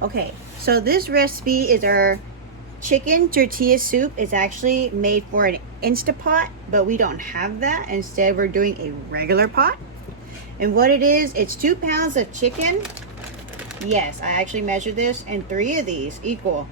Okay, so this recipe is our chicken tortilla soup. It's actually made for an Instapot, but we don't have that. Instead, we're doing a regular pot. And what it is, it's 2 pounds of chicken. Yes, I actually measured this, and 3 of these equal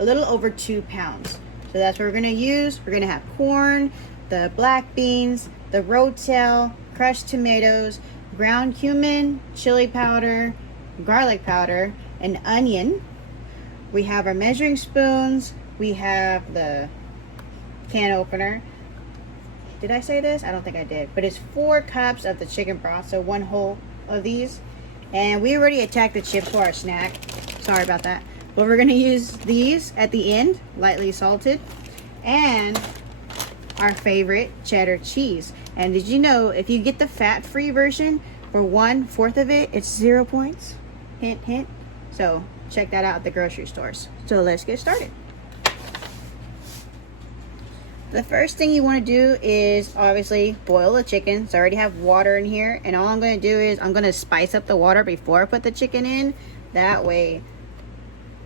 a little over 2 pounds. So that's what we're gonna use. We're gonna have corn, the black beans, the Rotel, crushed tomatoes, ground cumin, chili powder, garlic powder, an onion. We have our measuring spoons. We have the can opener. Did I say this? I don't think I did. But it's 4 cups of the chicken broth, so 1 whole of these. And we already attacked the chips for our snack. Sorry about that. But we're going to use these at the end, lightly salted. And our favorite cheddar cheese. And did you know if you get the fat-free version for 1/4 of it, it's 0 points? Hint, hint. So check that out at the grocery stores. So let's get started. The first thing you want to do is obviously boil the chicken. So I already have water in here, and all I'm going to do is I'm going to spice up the water before I put the chicken in. That way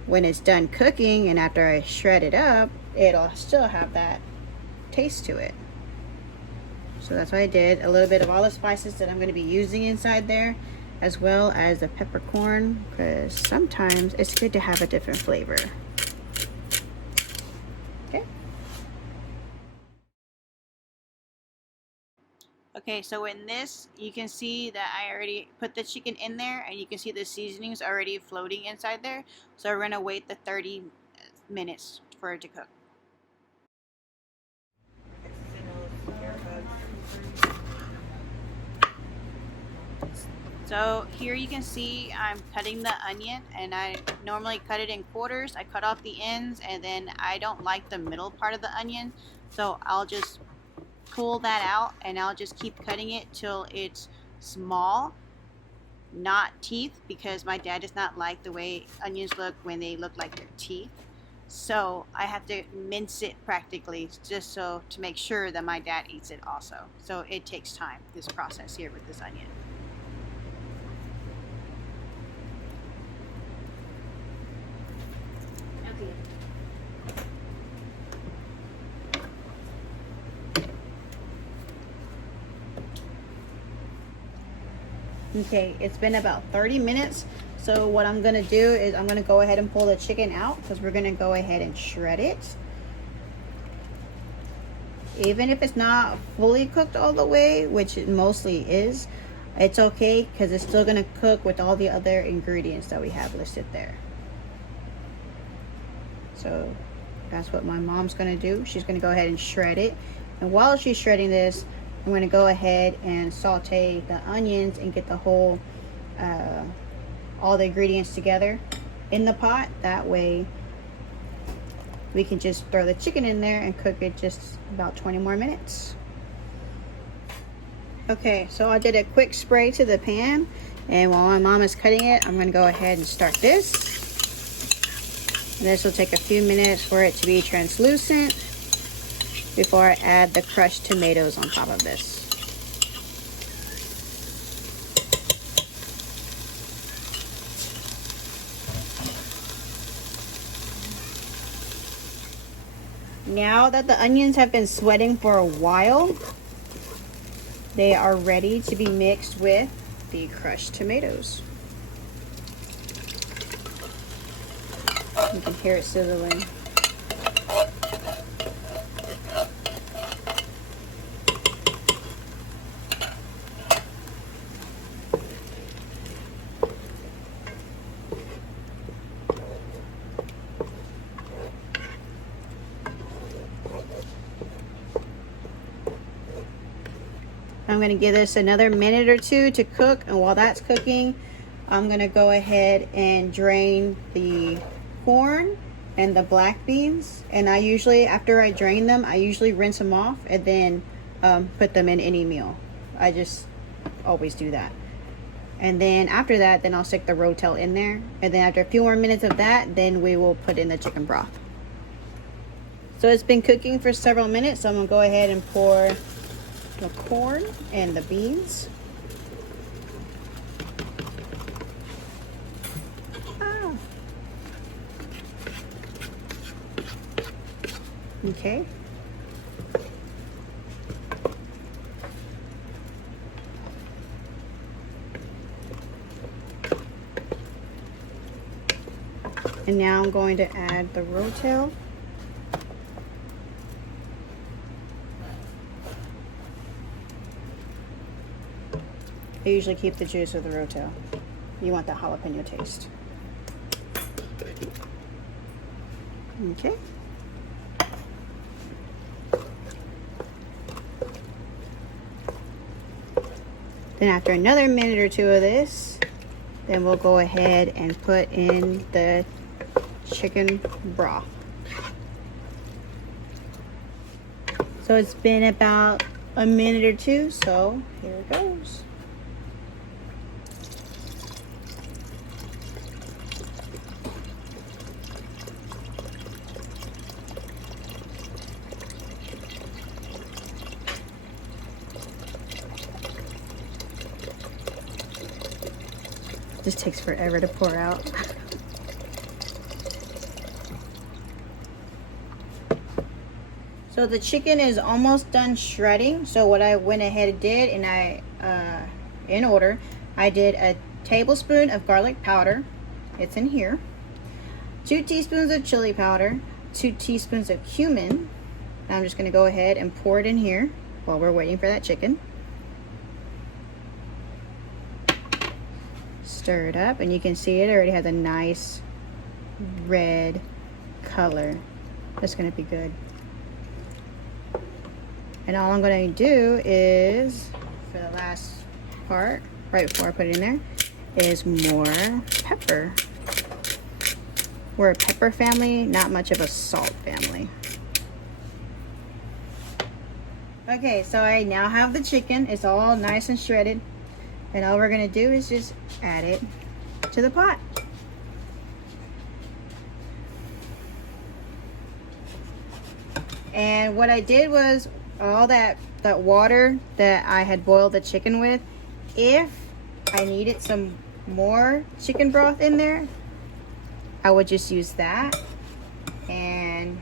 when it's done cooking and after I shred it up, it'll still have that taste to it. So that's what I did. A little bit of all the spices that I'm going to be using inside there, as well as the peppercorn, because sometimes it's good to have a different flavor. Okay. Okay, so in this, you can see that I already put the chicken in there, and you can see the seasonings already floating inside there. So we're going to wait the 30 minutes for it to cook. So here you can see I'm cutting the onion, and I normally cut it in quarters. I cut off the ends, and then I don't like the middle part of the onion, so I'll just pull that out and I'll just keep cutting it till it's small, not teeth, because my dad does not like the way onions look when they look like their teeth. So I have to mince it practically just so to make sure that my dad eats it also. So it takes time, this process here with this onion. Okay, it's been about 30 minutes. So what I'm gonna do is I'm gonna go ahead and pull the chicken out, because we're gonna go ahead and shred it. Even if it's not fully cooked all the way, which it mostly is, it's okay, because it's still gonna cook with all the other ingredients that we have listed there. So that's what my mom's gonna do. She's gonna go ahead and shred it. And while she's shredding this, I'm going to go ahead and saute the onions and get the whole, all the ingredients together in the pot. That way we can just throw the chicken in there and cook it just about 20 more minutes. Okay, so I did a quick spray to the pan, and while my mom is cutting it, I'm going to go ahead and start this. And this will take a few minutes for it to be translucent before I add the crushed tomatoes on top of this. Now that the onions have been sweating for a while, they are ready to be mixed with the crushed tomatoes. You can hear it sizzling. I'm going to give this another minute or two to cook, and while that's cooking, I'm going to go ahead and drain the corn and the black beans. And I usually, after I drain them, I usually rinse them off and then put them in any meal. I just always do that. And then after that, then I'll stick the Rotel in there. And then after a few more minutes of that, then we will put in the chicken broth. So it's been cooking for several minutes, so I'm going to go ahead and pour the corn and the beans. Okay. And now I'm going to add the Rotel. I usually keep the juice of the Rotel. You want that jalapeno taste. Okay. Then after another minute or two of this, then we'll go ahead and put in the chicken broth. So it's been about a minute or two, so here it goes. Just takes forever to pour out. So the chicken is almost done shredding. So what I went ahead and did, and in order, I did a tablespoon of garlic powder. It's in here. 2 teaspoons of chili powder. 2 teaspoons of cumin. Now I'm just going to go ahead and pour it in here while we're waiting for that chicken. Stir it up, and you can see it already has a nice red color. That's going to be good. And all I'm going to do is, for the last part, right before I put it in there, is more pepper. We're a pepper family, not much of a salt family. Okay, so I now have the chicken. It's all nice and shredded. And all we're going to do is just add it to the pot. And what I did was all that water that I had boiled the chicken with, if I needed some more chicken broth in there, I would just use that. And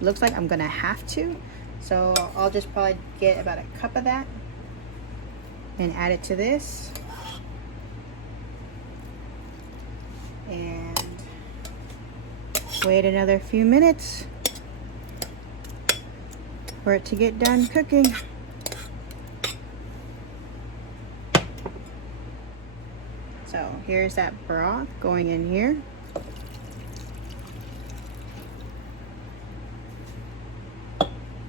looks like I'm going to have to. So I'll just probably get about a cup of that and add it to this, and wait another few minutes for it to get done cooking. So here's that broth going in here.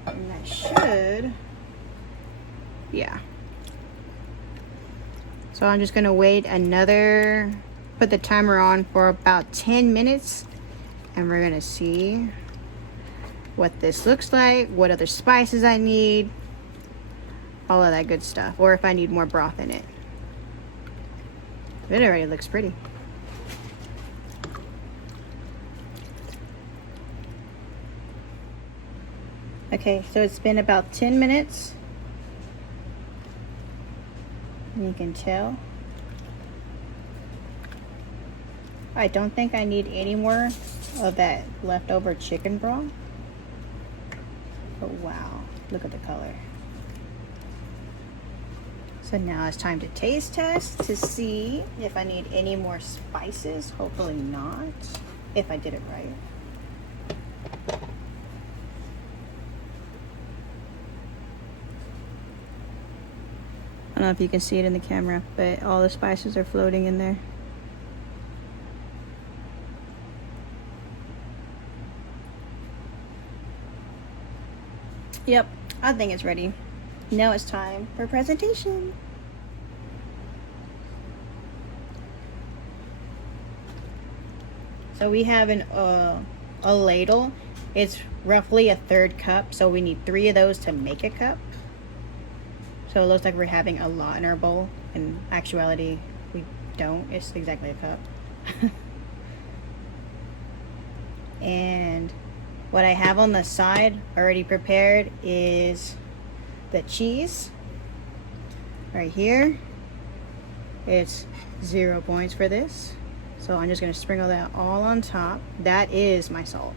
And that should, yeah. So I'm just gonna wait put the timer on for about 10 minutes, and we're gonna see what this looks like, what other spices I need, all of that good stuff, or if I need more broth in it. It already looks pretty. Okay, so it's been about 10 minutes. You can tell. I don't think I need any more of that leftover chicken broth. But wow, look at the color. So now it's time to taste test to see if I need any more spices. Hopefully not, if I did it right. I don't know if you can see it in the camera, but all the spices are floating in there. Yep, I think it's ready. Now it's time for presentation. So we have a ladle. It's roughly 1/3 cup, so we need 3 of those to make a cup. So it looks like we're having a lot in our bowl. In actuality, we don't. It's exactly a cup. And what I have on the side already prepared is the cheese. Right here. It's 0 points for this. So I'm just going to sprinkle that all on top. That is my salt.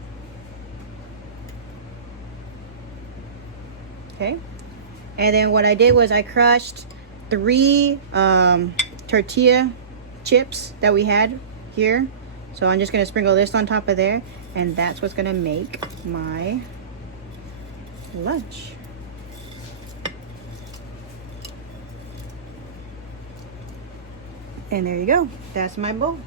Okay. And then what I did was I crushed 3 tortilla chips that we had here. So I'm just gonna sprinkle this on top of there, and that's what's gonna make my lunch. And there you go. That's my bowl.